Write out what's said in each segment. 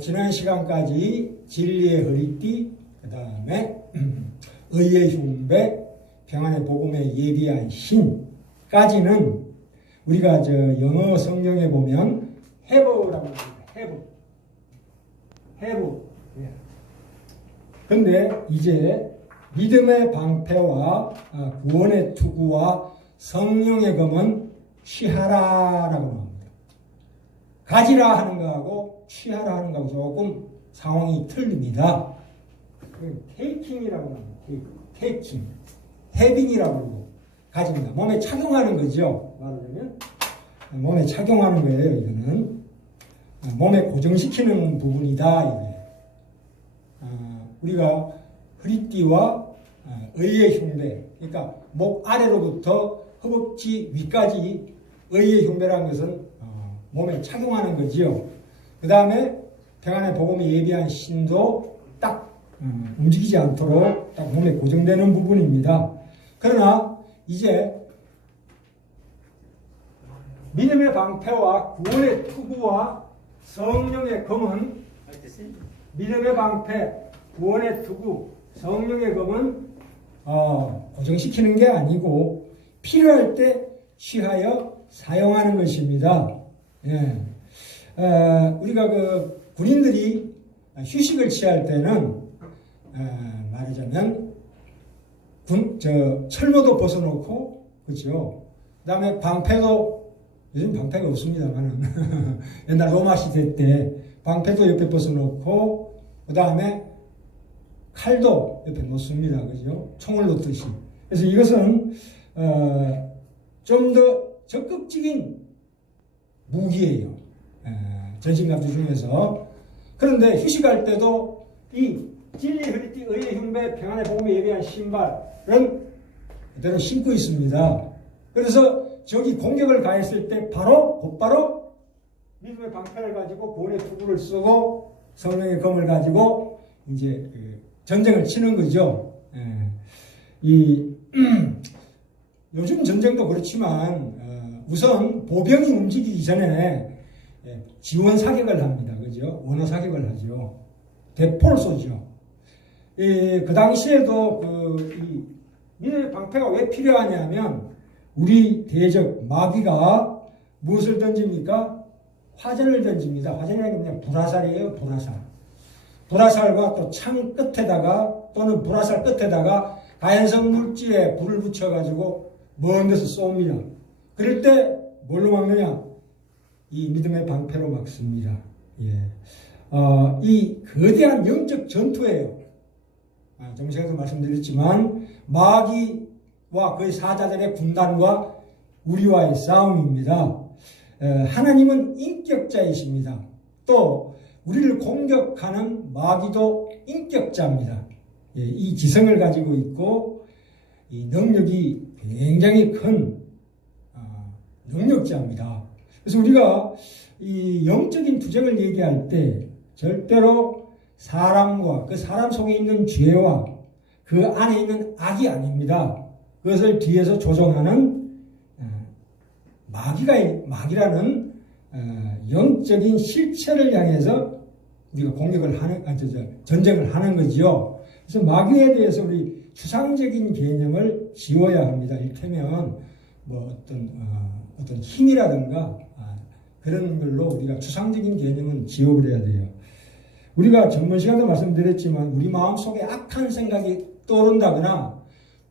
지난 시간까지 진리의 허리띠, 그 다음에 의의 흉배, 평안의 복음에 예비한 신까지는 우리가 영어 성경에 보면 have라고 합니다. have. 근데 이제 믿음의 방패와 구원의 투구와 성령의 검은 취하라라고 합니다. 가지라 하는 거하고 취하라 하는 거하고 조금 상황이 틀립니다. 테이킹이라고 합니다. 테이킹. 해빙이라고 하고 가집니다. 몸에 착용하는 거죠. 말하자면 몸에 착용하는 거예요. 이거는 몸에 고정시키는 부분이다. 이거예요. 우리가 허리띠와 의의 흉배, 그러니까 목 아래로부터 허벅지 위까지 의의 흉배라는 것은 몸에 착용하는 거지요. 그 다음에 평안의 복음에 예비한 신도 딱 움직이지 않도록 딱 몸에 고정되는 부분입니다. 그러나 이제 믿음의 방패와 구원의 투구와 성령의 검은 믿음의 방패, 구원의 투구, 성령의 검은 고정시키는 게 아니고 필요할 때 취하여 사용하는 것입니다. 예. 우리가 그 군인들이 휴식을 취할 때는 말하자면 철모도 벗어놓고 그렇죠. 그다음에 방패도 요즘 방패가 없습니다만은 옛날 로마 시대 때 방패도 옆에 벗어놓고 그다음에 칼도 옆에 놓습니다. 그죠? 총을 놓듯이. 그래서 이것은 좀 더 적극적인 무기예요. 전신갑주 중에서. 그런데 휴식할 때도 이 진리의 허리띠, 의의 흉배, 평안의 복음에 예비한 신발은 그대로 신고 있습니다. 그래서 적이 공격을 가했을 때 곧바로 믿음의 방패를 가지고 구원의 투구를 쓰고 성령의 검을 가지고 이제 전쟁을 치는 거죠. 요즘 전쟁도 그렇지만 우선 보병이 움직이기 전에 지원 사격을 합니다. 그죠? 원호 사격을 하죠. 대포를 쏘죠. 그 당시에도 이 믿음의 방패가 왜 필요하냐면 우리 대적 마귀가 무엇을 던집니까? 화전을 던집니다. 화전이라는 게 그냥 불화살이에요. 불화살과 또 창 끝에다가 또는 불화살 끝에다가 가연성 물질에 불을 붙여가지고 먼 데서 쏩니다. 그럴 때 뭘로 막느냐? 이 믿음의 방패로 막습니다. 이 거대한 영적 전투예요. 좀 전에도 말씀드렸지만 마귀와 그의 사자들의 군단과 우리와의 싸움입니다. 하나님은 인격자이십니다. 또 우리를 공격하는 마귀도 인격자입니다. 이 지성을 가지고 있고 이 능력이 굉장히 큰 능력자입니다. 그래서 우리가 이 영적인 투쟁을 얘기할 때 절대로 사람과 그 사람 속에 있는 죄와 그 안에 있는 악이 아닙니다. 그것을 뒤에서 조종하는 마귀라는 영적인 실체를 향해서 우리가 전쟁을 하는 거지요. 그래서 마귀에 대해서 우리 추상적인 개념을 지워야 합니다. 이를테면 어떤 힘이라든가 그런 걸로 우리가 추상적인 개념은 지워버려야 돼요. 우리가 전번 시간도 말씀드렸지만 우리 마음속에 악한 생각이 떠오른다거나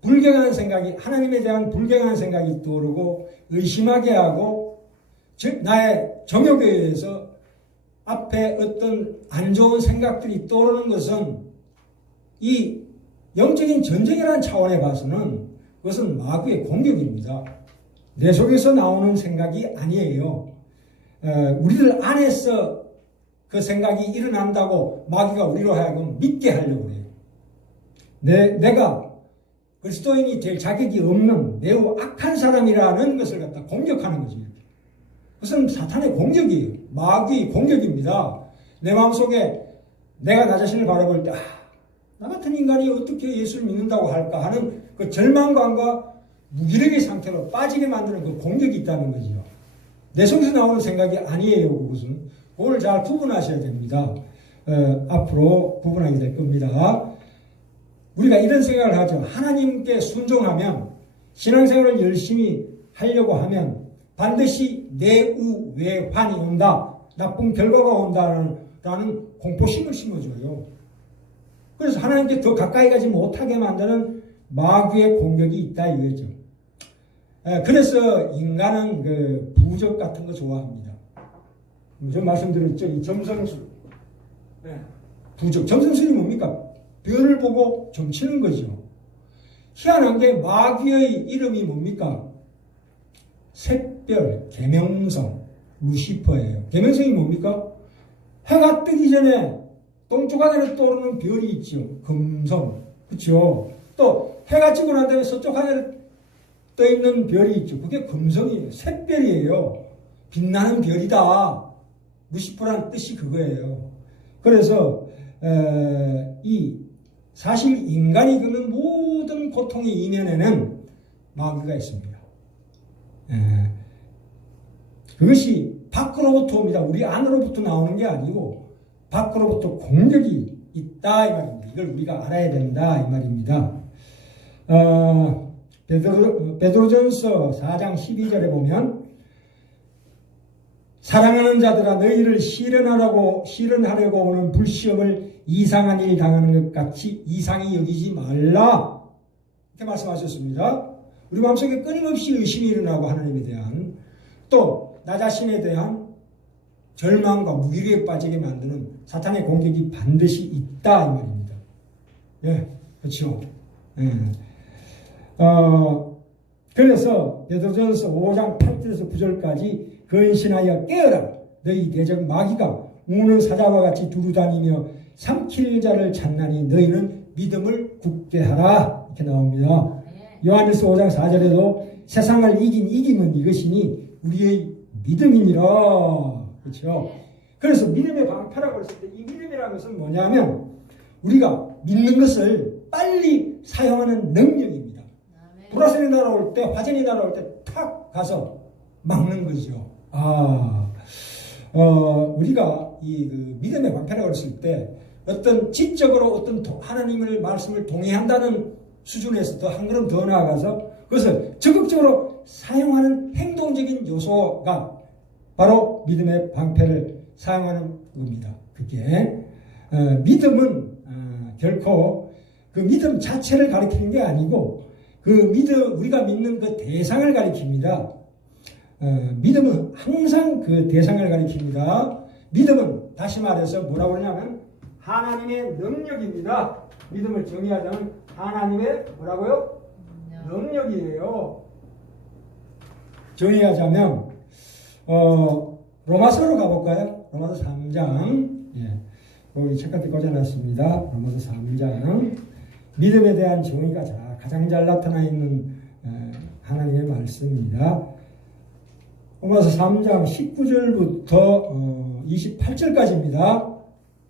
불경한 생각이 하나님에 대한 불경한 생각이 떠오르고 의심하게 하고 즉 나의 정욕에 의해서 앞에 어떤 안 좋은 생각들이 떠오르는 것은 이 영적인 전쟁이라는 차원에 봐서는 그것은 마귀의 공격입니다. 내 속에서 나오는 생각이 아니에요. 우리들 안에서 그 생각이 일어난다고 마귀가 우리로 하여금 믿게 하려고 해요. 내가 그리스도인이 될 자격이 없는 매우 악한 사람이라는 것을 갖다 공격하는 거죠. 그것은 사탄의 공격이에요. 마귀의 공격입니다. 내 마음속에 내가 나 자신을 바라볼 때 나 같은 인간이 어떻게 예수를 믿는다고 할까 하는 그 절망감과 무기력의 상태로 빠지게 만드는 그 공격이 있다는 거죠. 내 속에서 나오는 생각이 아니에요. 그것은. 그걸 잘 구분하셔야 됩니다. 앞으로 구분하게 될 겁니다. 우리가 이런 생각을 하죠. 하나님께 순종하면, 신앙생활을 열심히 하려고 하면 반드시 내우외환이 온다, 나쁜 결과가 온다라는 공포심을 심어줘요. 그래서 하나님께 더 가까이 가지 못하게 만드는 마귀의 공격이 있다 이거죠. 그래서 인간은 그 부적 같은 거 좋아합니다. 저 말씀드렸죠. 이 점성술. 부적. 점성술이 뭡니까? 별을 보고 점치는 거죠. 희한한 게 마귀의 이름이 뭡니까? 샛별, 계명성, 루시퍼예요. 계명성이 뭡니까? 해가 뜨기 전에 동쪽 하늘에 떠오르는 별이 있죠. 금성. 그렇죠? 또 해가 지고 난 다음에 서쪽 하늘에 떠 있는 별이 있죠. 그게 금성이에요. 샛별이에요. 빛나는 별이다. 루시퍼라는 뜻이 그거예요. 그래서 사실 인간이 겪는 모든 고통의 이면에는 마귀가 있습니다. 그것이 밖으로부터 옵니다. 우리 안으로부터 나오는 게 아니고 밖으로부터 공격이 있다 이 말입니다. 이걸 우리가 알아야 된다 이 말입니다. 베드로전서 4장 12절에 보면 사랑하는 자들아 너희를 시련하려고 오는 불시험을 이상한 일 당하는 것 같이 이상히 여기지 말라 이렇게 말씀하셨습니다. 우리 마음속에 끊임없이 의심이 일어나고 하나님에 대한 또 나 자신에 대한 절망과 무기력에 빠지게 만드는 사탄의 공격이 반드시 있다 이 말입니다. 예, 그렇죠. 그래서 베드로전서 5장 8절에서 9절까지 근신하여 깨어라 너희 대적 마귀가 우는 사자와 같이 두루다니며 삼킬 자를 찾나니 너희는 믿음을 굳게 하라 이렇게 나옵니다. 요한일서 5장 4절에도 세상을 이긴 이김은 이것이니 우리의 믿음이니라. 그렇죠? 그래서 믿음의 방패라고 했을 때 이 믿음이라는 것은 뭐냐면 우리가 믿는 것을 빨리 사용하는 능력입니다. 불화살이 날아올 때, 화전이 날아올 때 탁 가서 막는 거죠. 우리가 그 믿음의 방패라고 했을 때 어떤 지적으로 어떤 하나님의 말씀을 동의한다는 수준에서 더 한 걸음 더 나아가서 그것을 적극적으로 사용하는 행동적인 요소가 바로 믿음의 방패를 사용하는 겁니다. 그게 믿음은 결코 그 믿음 자체를 가리키는 게 아니고 그 믿음 우리가 믿는 그 대상을 가리킵니다. 믿음은 항상 그 대상을 가리킵니다. 믿음은 다시 말해서 뭐라고 그러냐면 하나님의 능력입니다. 믿음을 정의하자면 하나님의 뭐라고요? 능력이에요. 정의하자면 로마서로 가볼까요? 로마서 3장 여기 책같이 꽂아놨습니다. 로마서 3장 믿음에 대한 정의가 가장 잘 나타나 있는 하나님의 말씀입니다. 로마서 3장 19절부터 28절까지입니다.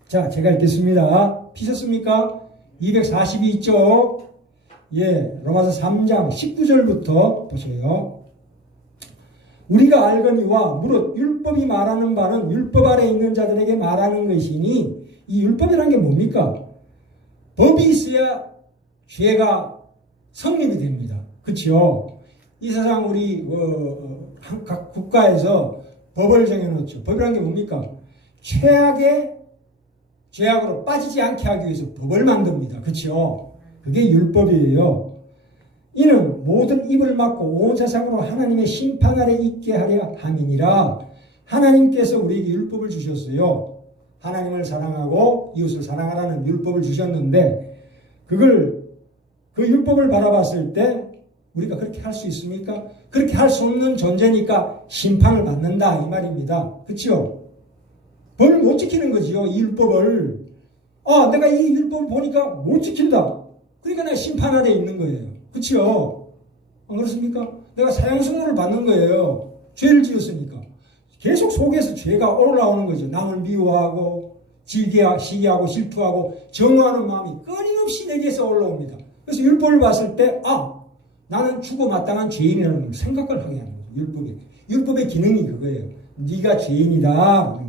자, 제가 읽겠습니다. 피셨습니까? 242쪽. 로마서 3장 19절부터 보세요. 우리가 알거니와 무릇 율법이 말하는 바는 율법 아래 있는 자들에게 말하는 것이니 이 율법이라는 게 뭡니까? 법이 있어야 죄가 성립이 됩니다. 그렇죠? 이 세상 우리 각 국가에서 법을 정해놓죠. 법이라는 게 뭡니까? 최악의 죄악으로 빠지지 않게 하기 위해서 법을 만듭니다. 그렇죠? 그게 율법이에요. 이는 모든 입을 막고 온 세상으로 하나님의 심판 아래 있게 하려 함이니라. 하나님께서 우리에게 율법을 주셨어요. 하나님을 사랑하고 이웃을 사랑하라는 율법을 주셨는데 그 율법을 바라봤을 때 우리가 그렇게 할 수 있습니까? 그렇게 할 수 없는 존재니까 심판을 받는다 이 말입니다. 그렇죠? 법을 못 지키는 거지요. 이 율법을. 내가 이 율법을 보니까 못 지킨다. 그러니까 내가 심판 아래 있는 거예요. 그렇죠? 안 그렇습니까? 내가 사형선고를 받는 거예요. 죄를 지었으니까. 계속 속에서 죄가 올라오는 거죠. 남을 미워하고 시기하고 질투하고 정오하는 마음이 끊임없이 내게서 올라옵니다. 그래서 율법을 봤을 때 나는 죽어 마땅한 죄인이라는 생각을 하게 하는 거죠. 율법의 기능이 그거예요. 네가 죄인이다.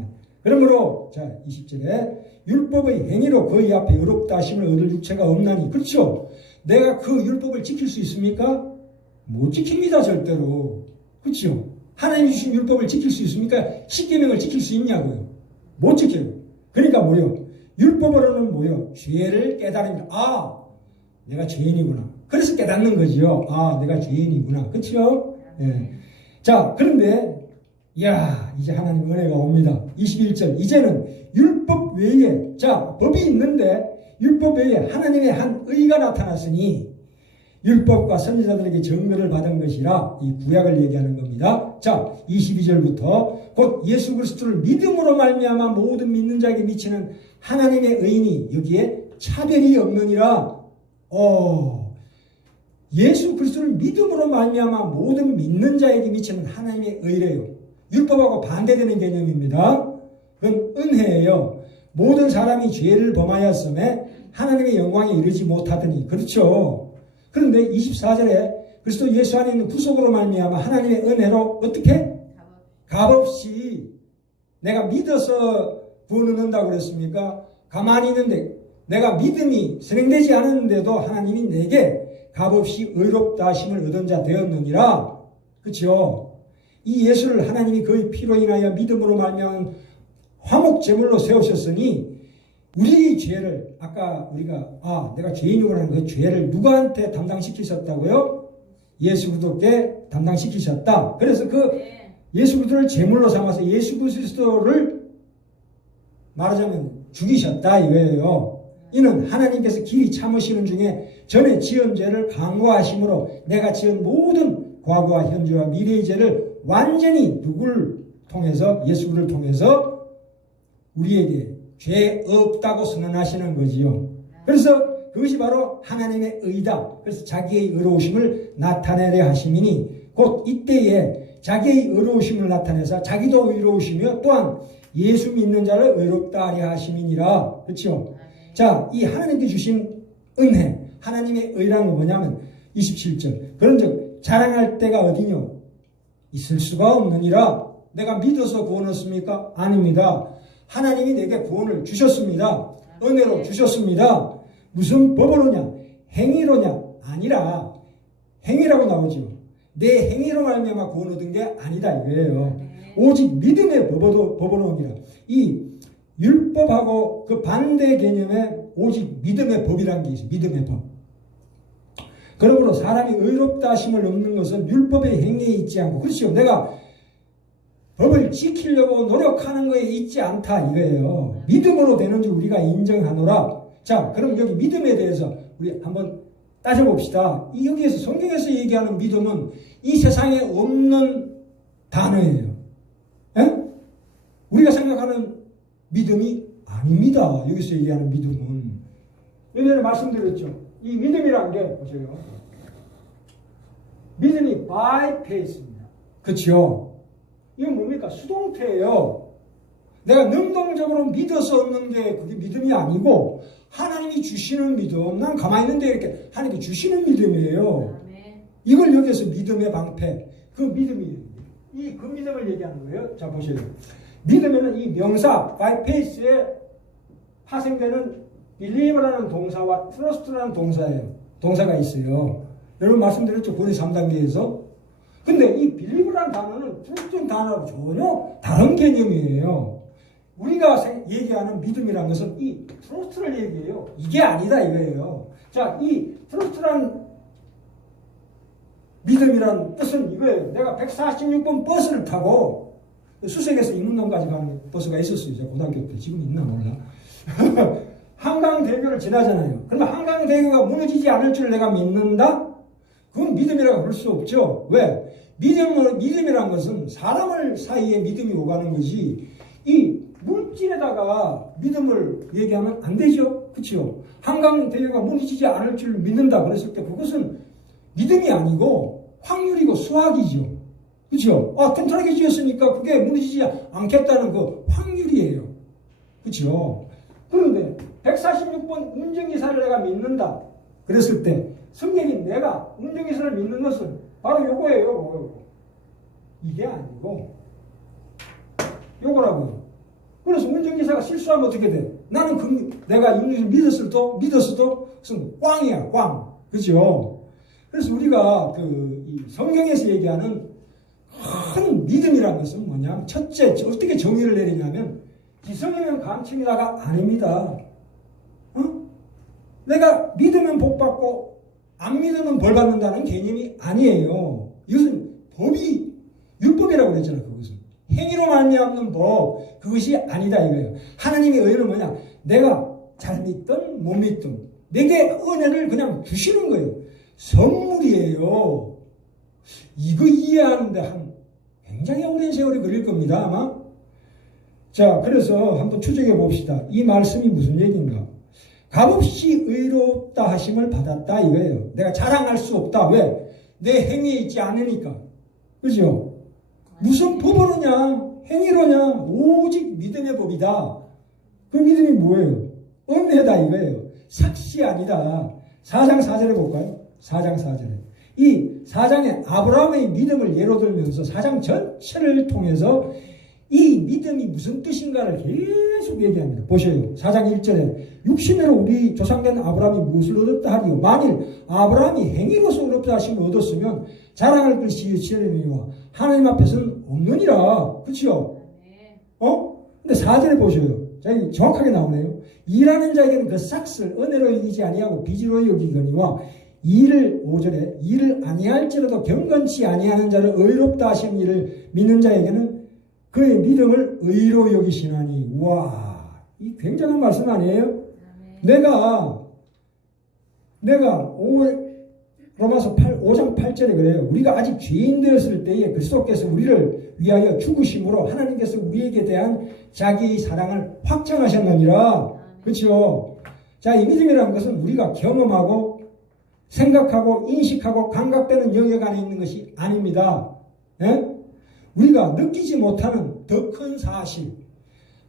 그러므로 자 20절에 율법의 행위로 그의 앞에 의롭다 하심을 얻을 육체가 없나니. 그렇죠. 내가 그 율법을 지킬 수 있습니까? 못 지킵니다. 절대로. 그렇죠. 하나님 주신 율법을 지킬 수 있습니까? 십계명을 지킬 수 있냐고요. 못 지켜요. 그러니까 뭐요? 율법으로는 뭐요? 죄를 깨달으면 아 내가 죄인이구나. 그래서 깨닫는 거지요. 아 내가 죄인이구나. 그렇죠? 예. 자 그런데 야 이제 하나님 은혜가 옵니다. 21절 이제는 율법 외에 자 법이 있는데 율법 외에 하나님의 한 의가 나타났으니 율법과 선지자들에게 증거를 받은 것이라 이 구약을 얘기하는 겁니다. 자 22절부터 곧 예수 그리스도를 믿음으로 말미암아 모든 믿는 자에게 미치는 하나님의 의인이 여기에 차별이 없느니라. 예수 그리스도를 믿음으로 말미암아 모든 믿는 자에게 미치는 하나님의 의래요. 율법하고 반대되는 개념입니다. 그건 은혜예요. 모든 사람이 죄를 범하였음에 하나님의 영광에 이르지 못하더니. 그렇죠. 그런데 24절에 그리스도 예수 안에 있는 구속으로 말미암아 하나님의 은혜로 어떻게? 값없이 내가 믿어서 구원 얻는다고 그랬습니까? 가만히 있는데 내가 믿음이 선행되지 않았는데도 하나님이 내게 값없이 의롭다 하심을 얻은 자 되었느니라. 그렇죠? 이 예수를 하나님이 그의 피로 인하여 믿음으로 말미암은 화목제물로 세우셨으니 우리 죄를 아까 우리가 내가 죄인이구나 하는 그 죄를 누구한테 담당시키셨다고요? 예수 그리스도께 담당시키셨다. 그래서 그 예수 그리스도를 제물로 삼아서 예수 그리스도를 말하자면 죽이셨다 이거예요. 이는 하나님께서 길이 참으시는 중에 전에 지은 죄를 강구하심으로 내가 지은 모든 과거와 현재와 미래의 죄를 완전히 누구를 통해서 예수를 통해서 우리에게 죄 없다고 선언하시는 거지요. 그래서 그것이 바로 하나님의 의다. 그래서 자기의 의로우심을 나타내려 하심이니 곧 이때에 자기의 의로우심을 나타내서 자기도 의로우시며 또한 예수 믿는 자를 의롭다 하려 하심이니라. 그렇죠? 자, 이 하나님께 주신 은혜, 하나님의 의라는 건 뭐냐면 27절. 그런즉 자랑할 때가 어디뇨? 있을 수가 없느니라. 내가 믿어서 구원 얻습니까? 아닙니다. 하나님이 내게 구원을 주셨습니다. 은혜로 주셨습니다. 무슨 법으로냐? 행위로냐? 아니라 행위라고 나오죠. 내 행위로 말미암아 구원 얻은 게 아니다 이거예요. 오직 믿음의 법으로니라. 이 율법하고 그 반대 개념에 오직 믿음의 법이라는 게 있어요. 믿음의 법. 그러므로 사람이 의롭다 하심을 얻는 것은 율법의 행위에 있지 않고 그렇죠. 내가 법을 지키려고 노력하는 거에 있지 않다 이거예요. 믿음으로 되는지 우리가 인정하노라. 자, 그럼 여기 믿음에 대해서 우리 한번 따져봅시다. 여기에서 성경에서 얘기하는 믿음은 이 세상에 없는 단어예요. 에? 우리가 생각하는 믿음이 아닙니다. 여기서 얘기하는 믿음은. 예전에 말씀드렸죠. 이 믿음이란 게 보세요. 믿음이 by faith입니다. 그렇죠? 이건 뭡니까? 수동태예요. 내가 능동적으로 믿어서 얻는 게 그게 믿음이 아니고 하나님이 주시는 믿음. 난 가만히 있는데 이렇게 하나님이 주시는 믿음이에요. 이걸 여기서 믿음의 방패. 그 믿음이에요. 그 믿음을 얘기하는 거예요. 자 보세요. 믿음에는 이 명사 by faith에 파생되는 believe라는 동사와 trust라는 동사가 있어요. 여러분 말씀드렸죠. 본의 3단계에서. 근데 이 believe라는 단어는 trust라는 단어하고 전혀 다른 개념이에요. 우리가 얘기하는 믿음이라는 것은 이 trust를 얘기해요. 이게 아니다 이거예요. 자, 이 trust라는 믿음이라는 뜻은 이거예요. 내가 146번 버스를 타고 수색에서 인문동까지 가는 버스가 있었어요. 제가 고등학교 때. 지금 있나 몰라. 한강대교를 지나잖아요. 그러면 한강대교가 무너지지 않을 줄 내가 믿는다? 그건 믿음이라고 볼 수 없죠. 왜? 믿음이란 것은 사람을 사이에 믿음이 오가는 것이 이 물질에다가 믿음을 얘기하면 안 되죠. 그렇죠? 한강대교가 무너지지 않을 줄 믿는다 그랬을 때 그것은 믿음이 아니고 확률이고 수학이죠. 그렇죠? 튼튼하게 지었으니까 그게 무너지지 않겠다는 그 확률이에요. 그렇죠? 그런데 146번 운전기사를 내가 믿는다 그랬을 때 성경이 내가 운전기사를 믿는 것은 바로 요거예요. 요거. 이게 아니고 요거라고요. 그래서 운전기사가 실수하면 어떻게 돼? 나는 내가 믿었어도 꽝이야, 꽝. 그죠? 그래서 우리가 이 성경에서 얘기하는 큰 믿음이라는 것은 뭐냐? 첫째, 어떻게 정의를 내리냐면, 기성이면 감침이다가 아닙니다. 내가 믿으면 복 받고, 안 믿으면 벌 받는다는 개념이 아니에요. 이것은 율법이라고 그랬잖아, 그것은. 행위로 말미암는 법, 그것이 아니다 이거예요. 하나님의 의는 뭐냐? 내가 잘 믿든 못 믿든 내게 은혜를 그냥 주시는 거예요. 선물이에요. 이거 이해하는데 굉장히 오랜 세월이 걸릴 겁니다, 아마. 자, 그래서 한번 추적해 봅시다. 이 말씀이 무슨 얘기인가? 값없이 의롭다 하심을 받았다 이거예요. 내가 자랑할 수 없다. 왜? 내 행위에 있지 않으니까. 그죠? 무슨 법으로냐? 행위로냐? 오직 믿음의 법이다. 그 믿음이 뭐예요? 은혜다 이거예요. 삭시 아니다. 4장 4절에 볼까요? 4장 4절에. 이 4장에 아브라함의 믿음을 예로 들면서 4장 전체를 통해서 이 믿음이 무슨 뜻인가를 계속 얘기합니다. 보셔요. 4장 1절에 육신으로 우리 조상된 아브라함이 무엇을 얻었다 하리요. 만일 아브라함이 행위로서 얻었다 하심을 얻었으면 자랑할 것이 지혜로니와 하나님 앞에서는 없느니라. 그렇죠? 근데 4절에 보셔요. 자, 정확하게 나오네요. 일하는 자에게는 그 삭슬 은혜로 여기지 아니하고 빚으로 여기거니와 5절에 일을 아니할지라도 경건치 아니하는 자를 의롭다 하신 이를 믿는 자에게는 그의 믿음을 의로 여기시나니. 와, 이 굉장한 말씀 아니에요? 내가 로마서 5장 8절에 그래요. 우리가 아직 죄인 되었을 때에 그리스도께서 우리를 위하여 죽으심으로 하나님께서 우리에게 대한 자기의 사랑을 확정하셨느니라. 그렇죠? 자, 이 믿음이라는 것은 우리가 경험하고 생각하고 인식하고 감각되는 영역 안에 있는 것이 아닙니다. 예? 우리가 느끼지 못하는 더 큰 사실,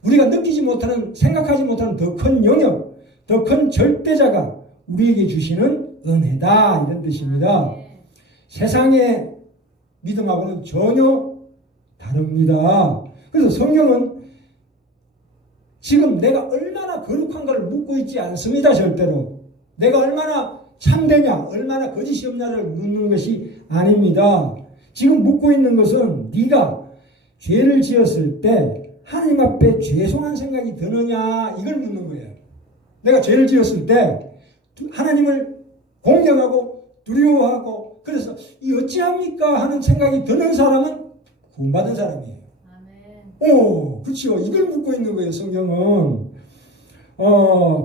우리가 느끼지 못하는, 생각하지 못하는 더 큰 영역, 더 큰 절대자가 우리에게 주시는 은혜다 이런 뜻입니다. 세상의 믿음하고는 전혀 다릅니다. 그래서 성경은 지금 내가 얼마나 거룩한 걸 묻고 있지 않습니다. 절대로. 내가 얼마나 참되냐, 얼마나 거짓이 없냐를 묻는 것이 아닙니다. 지금 묻고 있는 것은 네가 죄를 지었을 때 하나님 앞에 죄송한 생각이 드느냐 이걸 묻는 거예요. 내가 죄를 지었을 때 하나님을 공경하고 두려워하고 그래서 이 어찌합니까 하는 생각이 드는 사람은 구원받은 사람이에요. 아멘. 그렇죠. 이걸 묻고 있는 거예요. 성경은.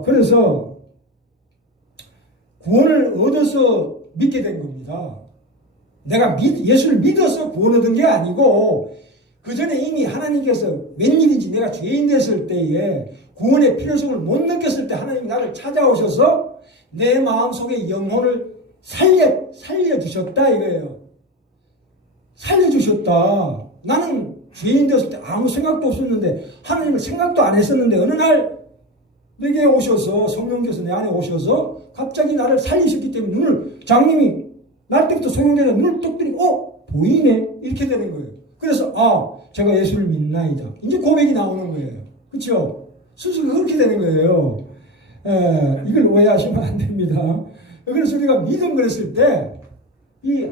그래서 구원을 얻어서 믿게 된 겁니다. 내가 예수를 믿어서 구원 얻은 게 아니고 그 전에 이미 하나님께서 웬일인지 내가 죄인 됐을 때에 구원의 필요성을 못 느꼈을 때 하나님이 나를 찾아오셔서 내 마음속에 영혼을 살려주셨다 이거예요. 살려주셨다. 나는 죄인 됐을 때 아무 생각도 없었는데 하나님을 생각도 안 했었는데 어느 날 내게 오셔서 성령께서 내 안에 오셔서 갑자기 나를 살리셨기 때문에 장님이 날 때부터 성령께서 눈을 똑 뜨니 보이네 이렇게 되는 거예요. 그래서 제가 예수를 믿나이다. 이제 고백이 나오는 거예요. 그렇죠? 스스로 그렇게 되는 거예요. 이걸 오해하시면 안 됩니다. 그래서 우리가 믿음 그랬을 때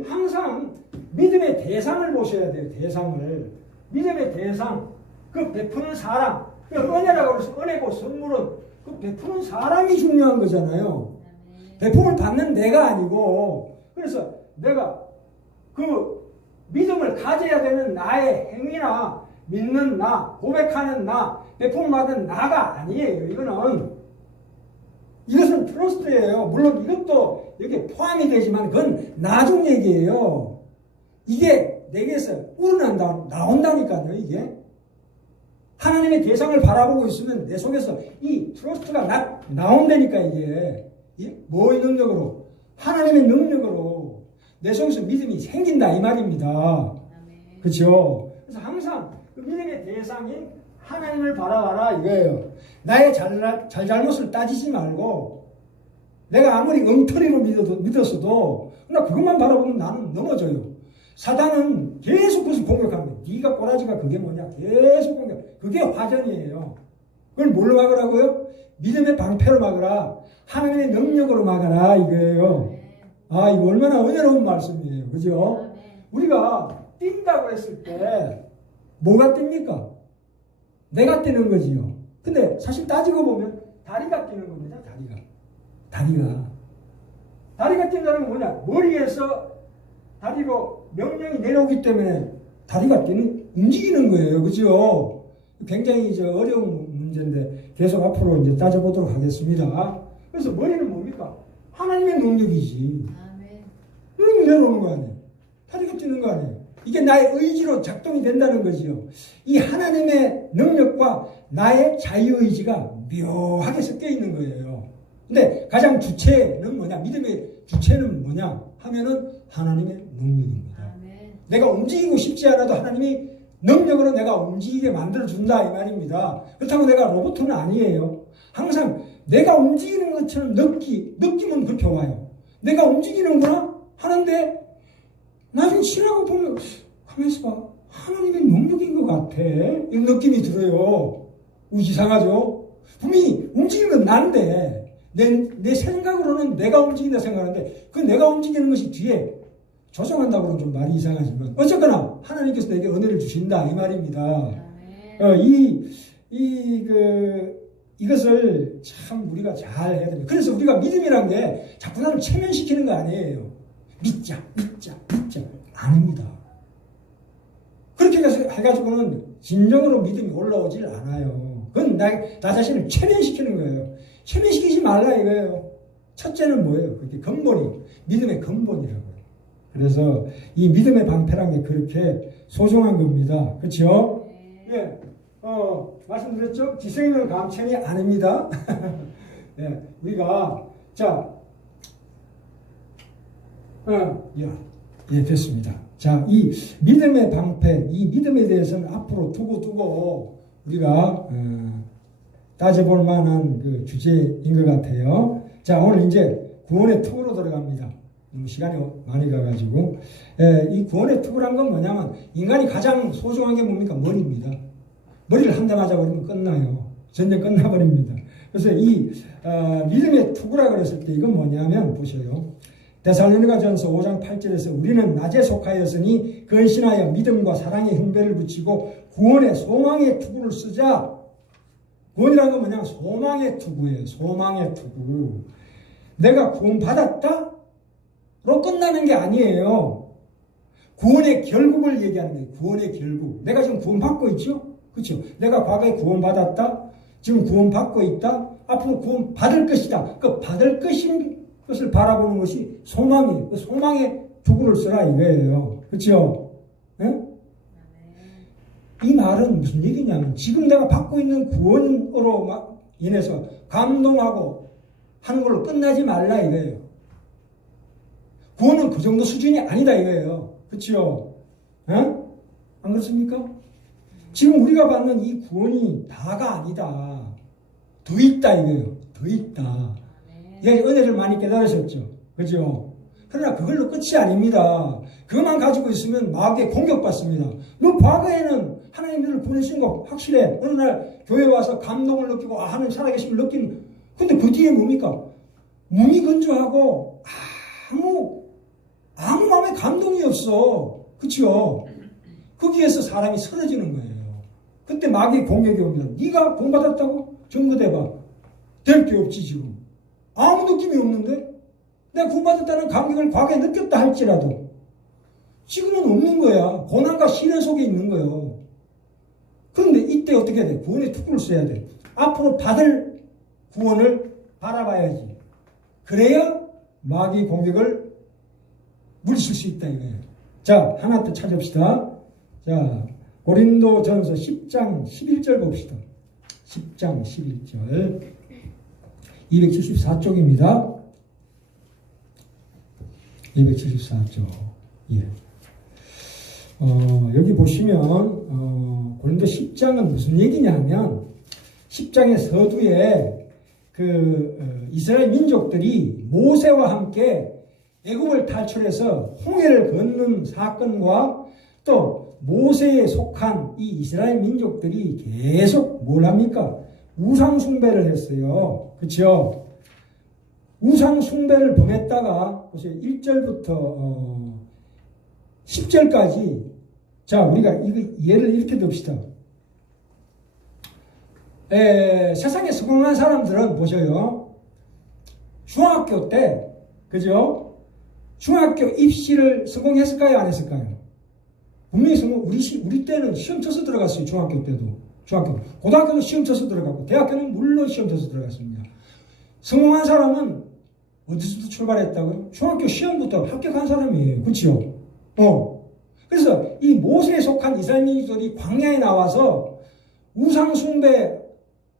항상 믿음의 대상을 보셔야 돼요. 대상을. 믿음의 대상, 그 베푸는 사람, 그 은혜라고 해서 은혜고 선물은 그 베푸는 사람이 중요한 거잖아요. 베품을 받는 내가 아니고 그래서 내가 그 믿음을 가져야 되는 나의 행위나 믿는 나, 고백하는 나, 베품을 받는 나가 아니에요. 이것은 트러스트예요. 물론 이것도 여기에 포함이 되지만 그건 나중 얘기예요. 이게 내게서 나온다니까요. 이게 하나님의 대상을 바라보고 있으면 내 속에서 이 트러스트가 나온다니까. 이게 뭐의 능력으로? 하나님의 능력으로 내 속에서 믿음이 생긴다 이 말입니다. 그렇죠? 그래서 항상 그 믿음의 대상인 하나님을 바라봐라 이거예요. 나의 잘잘못을 따지지 말고 내가 아무리 엉터리로 믿었어도 나 그것만 바라보면 나는 넘어져요. 사단은 계속 그것을 공격합니다. 네가 꼬라지가 그게 뭐냐? 계속 공격. 그게 화전이에요. 그걸 뭘로 막으라고요? 믿음의 방패로 막으라. 하나님의 능력으로 막아라 이거예요. 아, 이거 얼마나 은혜로운 말씀이에요. 그죠? 우리가 뛴다고 했을 때 뭐가 뜁니까? 내가 뛰는 거지요. 근데 사실 따지고 보면 다리가 뛰는 겁니다. 다리가 뛴다는 건 뭐냐? 머리에서 다리로 명령이 내려오기 때문에 다리가 움직이는 거예요. 그죠? 굉장히 어려운 문제인데 계속 앞으로 이제 따져보도록 하겠습니다. 그래서 머리는 뭡니까? 하나님의 능력이지. 그럼 내려오는 거 아니에요? 다리가 뛰는 거 아니에요? 이게 나의 의지로 작동이 된다는 거지요. 이 하나님의 능력과 나의 자유의지가 묘하게 섞여 있는 거예요. 근데 가장 주체는 뭐냐? 믿음의 주체는 뭐냐? 하면은 하나님의 능력입니다. 내가 움직이고 싶지 않아도 하나님이 능력으로 내가 움직이게 만들어준다 이 말입니다. 그렇다고 내가 로봇은 아니에요. 항상 내가 움직이는 것처럼 느낌은 그렇게 와요. 내가 움직이는구나 하는데 나중에 지나고 보면 가만있어 봐. 하나님의 능력인 것 같아. 이런 느낌이 들어요. 이상하죠? 분명히 움직이는 건 난데 내 생각으로는 내가 움직인다 생각하는데 그 내가 움직이는 것이 뒤에 조정한다고 그러면 좀 말이 이상하지만 어쨌거나 하나님께서 내게 은혜를 주신다 이 말입니다. 이것을 참 우리가 잘 해야 됩니다. 그래서 우리가 믿음이란 게 자꾸 나를 체면시키는 거 아니에요. 믿자 아닙니다. 그렇게 해가지고는 진정으로 믿음이 올라오질 않아요. 그건 나 자신을 체면시키는 거예요. 체면시키지 말라 이거예요. 첫째는 뭐예요? 그게 근본이에요. 믿음의 근본이라고요. 그래서 이 믿음의 방패란 게 그렇게 소중한 겁니다. 그렇죠? 예, 말씀드렸죠? 지성이면 감천이 아닙니다. 예, 우리가 예, 됐습니다. 자, 이 믿음의 방패, 이 믿음에 대해서는 앞으로 두고 우리가 따져볼 만한 그 주제인 것 같아요. 자, 오늘 이제 구원의 특으로 들어갑니다. 시간이 많이 가가지고 이 구원의 특으란 건 뭐냐면 인간이 가장 소중한 게 뭡니까? 머리입니다. 머리를 한 대 맞아버리면 끝나요. 전쟁 끝나버립니다. 그래서 이 믿음의 특으라 그랬을 때 이건 뭐냐면 보세요. 데살로니가전서 5장 8절에서 우리는 낮에 속하였으니 근신하여 믿음과 사랑의 형배를 붙이고 구원의 소망의 투구를 쓰자. 구원이라는 건 뭐냐? 소망의 투구예요. 소망의 투구. 내가 구원받았다? 로 끝나는 게 아니에요. 구원의 결국을 얘기하는 거예요. 구원의 결국. 내가 지금 구원받고 있죠? 그렇죠? 내가 과거에 구원받았다? 지금 구원받고 있다? 앞으로 구원받을 것이다. 그 받을 것을 바라보는 것이 소망이에요. 그 소망의 투구를 쓰라 이거예요. 그렇죠? 네? 이 말은 무슨 얘기냐면 지금 내가 받고 있는 구원으로 인해서 감동하고 하는 걸로 끝나지 말라 이거예요. 구원은 그 정도 수준이 아니다 이거예요. 그렇죠? 안 그렇습니까? 지금 우리가 받는 이 구원이 다가 아니다. 더 있다 이거예요. 더 있다. 은혜를 많이 깨달으셨죠? 그죠? 그러나 그걸로 끝이 아닙니다. 그것만 가지고 있으면 마귀에 공격받습니다. 너 과거에는 하나님을 보내신 거 확실해. 어느 날 교회 와서 감동을 느끼고 하나님 살아계심을 느끼는. 근데 그 뒤에 뭡니까? 무미건조하고 아무 마음에 감동이 없어. 그쵸? 거기에서 사람이 쓰러지는 거예요. 그때 마귀의 공격이 옵니다. 네가 구원받았다고? 증거대봐. 될 게 없지 지금. 아무 느낌이 없는데? 내가 구원받았다는 감격을 과거에 느꼈다 할지라도 지금은 없는 거야. 고난과 시련 속에 있는 거예요. 그런데 이때 어떻게 해야 돼? 구원의 투구를 써야 돼. 앞으로 받을 구원을 바라봐야지. 그래야 마귀 공격을 물리칠 수 있다 이거예요. 자, 하나 더 찾읍시다. 자, 고린도전서 10장 11절 봅시다. 10장 11절 274쪽입니다. 274쪽. 예. 여기 보시면 고린도 10장은 무슨 얘기냐면 10장의 서두에 이스라엘 민족들이 모세와 함께 애굽을 탈출해서 홍해를 건넌 사건과 또 모세에 속한 이 이스라엘 민족들이 계속 뭘 합니까? 우상 숭배를 했어요. 그렇죠? 우상 숭배를 범했다가 보세요. 1절부터 10절까지 자, 우리가 이거 예를 이렇게 듭시다. 세상에 성공한 사람들은 보셔요. 중학교 때, 그죠? 중학교 입시를 성공했을까요? 안 했을까요? 분명히 성공, 우리 때는 시험 쳐서 들어갔어요. 중학교 때도. 고등학교도 시험 쳐서 들어갔고, 대학교는 물론 시험 쳐서 들어갔습니다. 성공한 사람은 어디서부터 출발했다고요? 중학교 시험부터 합격한 사람이에요. 그렇죠? 그래서 이 모세에 속한 이스라엘 민족들이 광야에 나와서 우상 숭배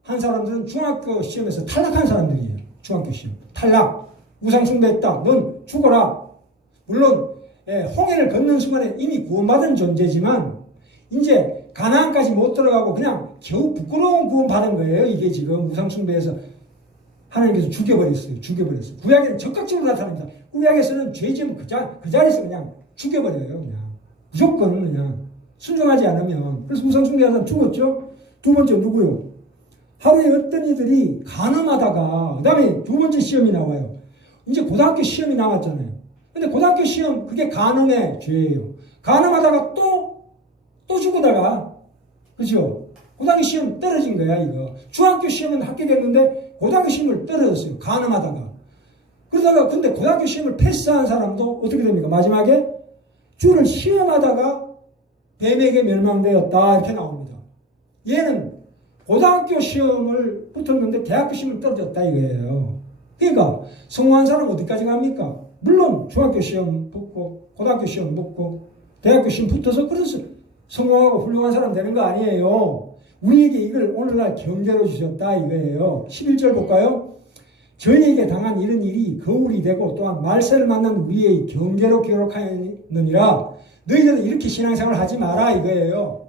한 사람들은 중학교 시험에서 탈락한 사람들이에요. 중학교 시험. 탈락. 우상 숭배했다. 넌 죽어라. 물론 홍해를 건넌 순간에 이미 구원받은 존재지만 이제 가나안까지 못 들어가고 그냥 겨우 부끄러운 구원받은 거예요. 이게 지금 우상 숭배에서 하나님께서 죽여버렸어요. 구약에는 적극적으로 나타납니다. 구약에서는 죄 지으면 그 자리에서 그냥 죽여버려요. 그냥. 무조건 그냥 순종하지 않으면. 그래서 우상 숭배한 사람 죽었죠. 두 번째 누구요? 하루에 어떤 이들이 간음하다가 그 다음에 두 번째 시험이 나와요. 이제 고등학교 시험이 나왔잖아요. 근데 고등학교 시험 그게 간음의 죄예요. 간음하다가 또 죽어다가 그렇죠? 고등학교 시험 떨어진 거야 이거. 중학교 시험은 합격했는데 고등학교 시험을 떨어졌어요. 간음하다가. 그러다가 근데 고등학교 시험을 패스한 사람도 어떻게 됩니까? 마지막에 주를 시험하다가 뱀에게 멸망되었다 이렇게 나옵니다. 얘는 고등학교 시험을 붙었는데 대학교 시험을 떨어졌다 이거예요. 그러니까 성공한 사람은 어디까지 갑니까? 물론 중학교 시험 붙고 고등학교 시험 붙고 대학교 시험 붙어서 그래서 성공하고 훌륭한 사람 되는 거 아니에요. 우리에게 이걸 오늘날 경계로 주셨다 이거예요. 11절 볼까요? 저희에게 당한 이런 일이 거울이 되고 또한 말세를 만난 우리의 경계로 기록하였느니라. 너희들은 이렇게 신앙생활을 하지 마라 이거예요.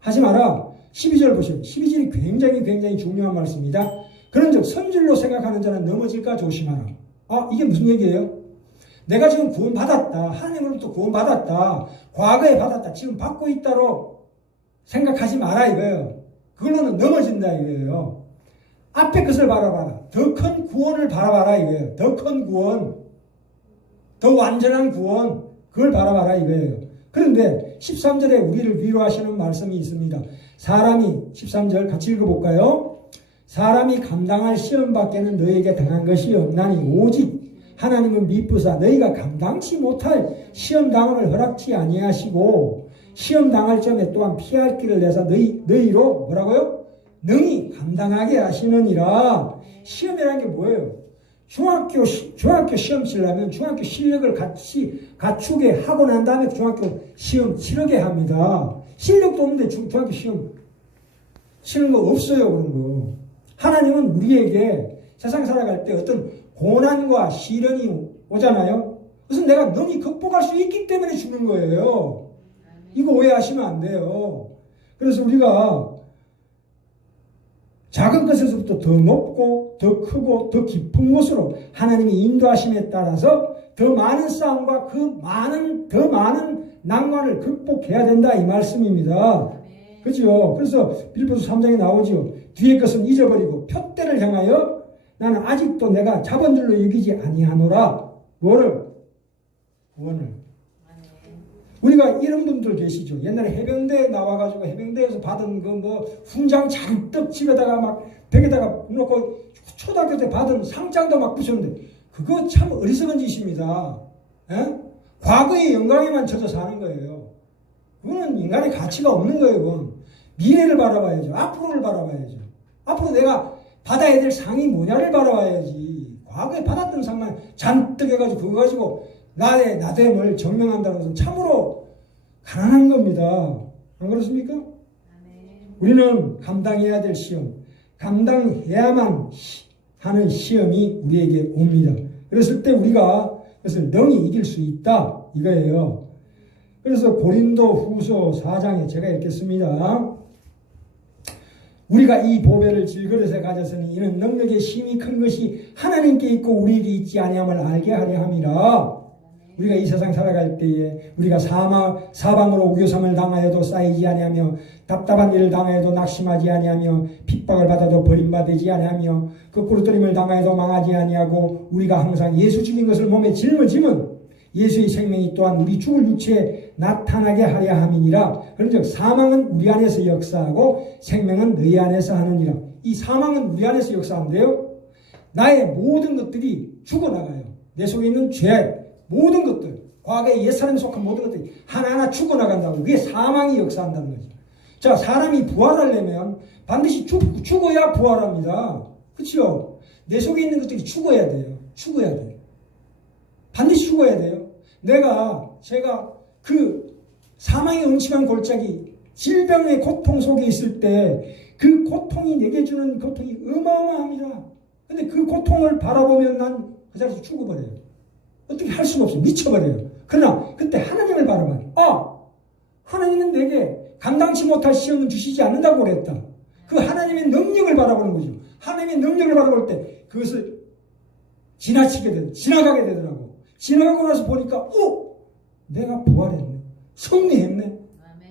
하지 마라. 12절 보시면 12절이 굉장히 중요한 말씀입니다. 그런즉 선줄로 생각하는 자는 넘어질까 조심하라. 이게 무슨 얘기예요? 내가 지금 구원받았다. 하나님으로부터 구원받았다. 과거에 받았다. 지금 받고 있다로 생각하지 마라 이거예요. 그걸로는 넘어진다 이거예요. 앞에 것을 바라봐라. 더 큰 구원을 바라봐라 이거예요. 더 큰 구원. 더 완전한 구원. 그걸 바라봐라 이거예요. 그런데 13절에 우리를 위로하시는 말씀이 있습니다. 사람이 13절 같이 읽어볼까요? 사람이 감당할 시험 밖에는 너에게 당한 것이 없나니 오직 하나님은 미쁘사 너희가 감당치 못할 시험 당함을 허락치 아니하시고 시험 당할 점에 또한 피할 길을 내서 너희로 뭐라고요? 능히 감당하게 하시느니라. 시험이라는 게 뭐예요? 중학교 시험 치려면 중학교 실력을 같이 갖추게 하고 난 다음에 중학교 시험 치르게 합니다. 실력도 없는데 중학교 시험 치는 거 없어요. 그런 거. 하나님은 우리에게 세상 살아갈 때 어떤 고난과 시련이 오잖아요. 그래서 내가 능히 극복할 수 있기 때문에 주는 거예요. 이거 오해하시면 안 돼요. 그래서 우리가 작은 것에서부터 더 높고 더 크고 더 깊은 곳으로 하나님이 인도하심에 따라서 더 많은 싸움과 더 많은 난관을 극복해야 된다 이 말씀입니다. 그죠? 그래서 빌립보서 3장에 나오죠. 뒤의 것은 잊어버리고 표대를 향하여 나는 아직도 내가 잡은 줄로 여기지 아니하노라. 뭐를? 구원을. 우리가 이런 분들 계시죠. 옛날에 해병대에 나와가지고 해병대에서 받은 그 훈장 잔뜩 집에다가 막 벽에다가 놓고 초등학교 때 받은 상장도 막 부셨는데 그거 참 어리석은 짓입니다. 과거의 영광에만 젖어 사는 거예요. 그거는 인간의 가치가 없는 거예요. 그건 미래를 바라봐야죠. 앞으로를 바라봐야죠. 앞으로 내가 받아야 될 상이 뭐냐를 바라봐야지. 과거에 받았던 상만 잔뜩 해가지고 그거 가지고 나의 나됨을 증명한다는 것은 참으로 가난한 겁니다. 안 그렇습니까? 우리는 감당해야 될 시험, 감당해야만 하는 시험이 우리에게 옵니다. 그랬을 때 우리가 그것을 능히 이길 수 있다 이거예요. 그래서 고린도 후서 4장에 제가 읽겠습니다. 우리가 이 보배를 질그릇에 가져서는 이는 능력의 힘이 큰 것이 하나님께 있고 우리에게 있지 아니함을 알게 하려 함이라. 우리가 이 세상 살아갈 때에 우리가 사방으로 우겨섬을 당하여도 쌓이지 아니하며 답답한 일을 당하여도 낙심하지 아니하며 핍박을 받아도 버림받지 아니하며 거꾸로뜨림을 당하여도 망하지 아니하고 우리가 항상 예수 죽인 것을 몸에 짊어지면 예수의 생명이 또한 우리 죽을 육체에 나타나게 하려 함이니라. 그런즉 사망은 우리 안에서 역사하고 생명은 너희 안에서 하느니라. 이 사망은 우리 안에서 역사하는데요, 나의 모든 것들이 죽어나가요. 내 속에 있는 죄, 모든 것들, 과거의 옛사람에 속한 모든 것들이 하나하나 죽어나간다고. 그게 사망이 역사한다는 거죠. 자, 사람이 부활하려면 반드시 죽어야 부활합니다. 그렇죠? 내 속에 있는 것들이 죽어야 돼요. 죽어야 돼요. 반드시 죽어야 돼요. 제가 그 사망의 음침한 골짜기, 질병의 고통 속에 있을 때 그 고통이 내게 주는 고통이 어마어마합니다. 근데 그 고통을 바라보면 난 그 자리에서 죽어버려요. 어떻게 할 수가 없어요. 미쳐버려요. 그러나 그때 하나님을 바라봐요. 하나님은 내게 감당치 못할 시험은 주시지 않는다고 그랬다. 그 하나님의 능력을 바라보는 거죠. 하나님의 능력을 바라볼 때 그것을 지나가게 되더라고. 지나가고 나서 보니까 내가 부활했네. 승리했네. 아멘.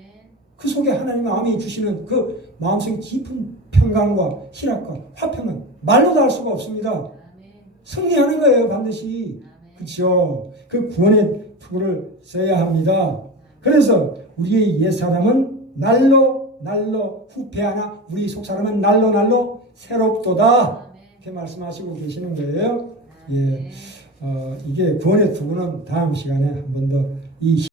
그 속에 하나님 마음이 주시는 그 마음속에 깊은 평강과 희락과 화평은 말로도 할 수가 없습니다. 아멘. 승리하는 거예요. 반드시. 그렇죠. 그 구원의 투구를 써야 합니다. 그래서 우리의 옛사람은 날로 후패하나 우리 속사람은 날로 새롭도다. 이렇게 말씀하시고 계시는 거예요. 예. 이게 구원의 투구는 다음 시간에 한 번 더 이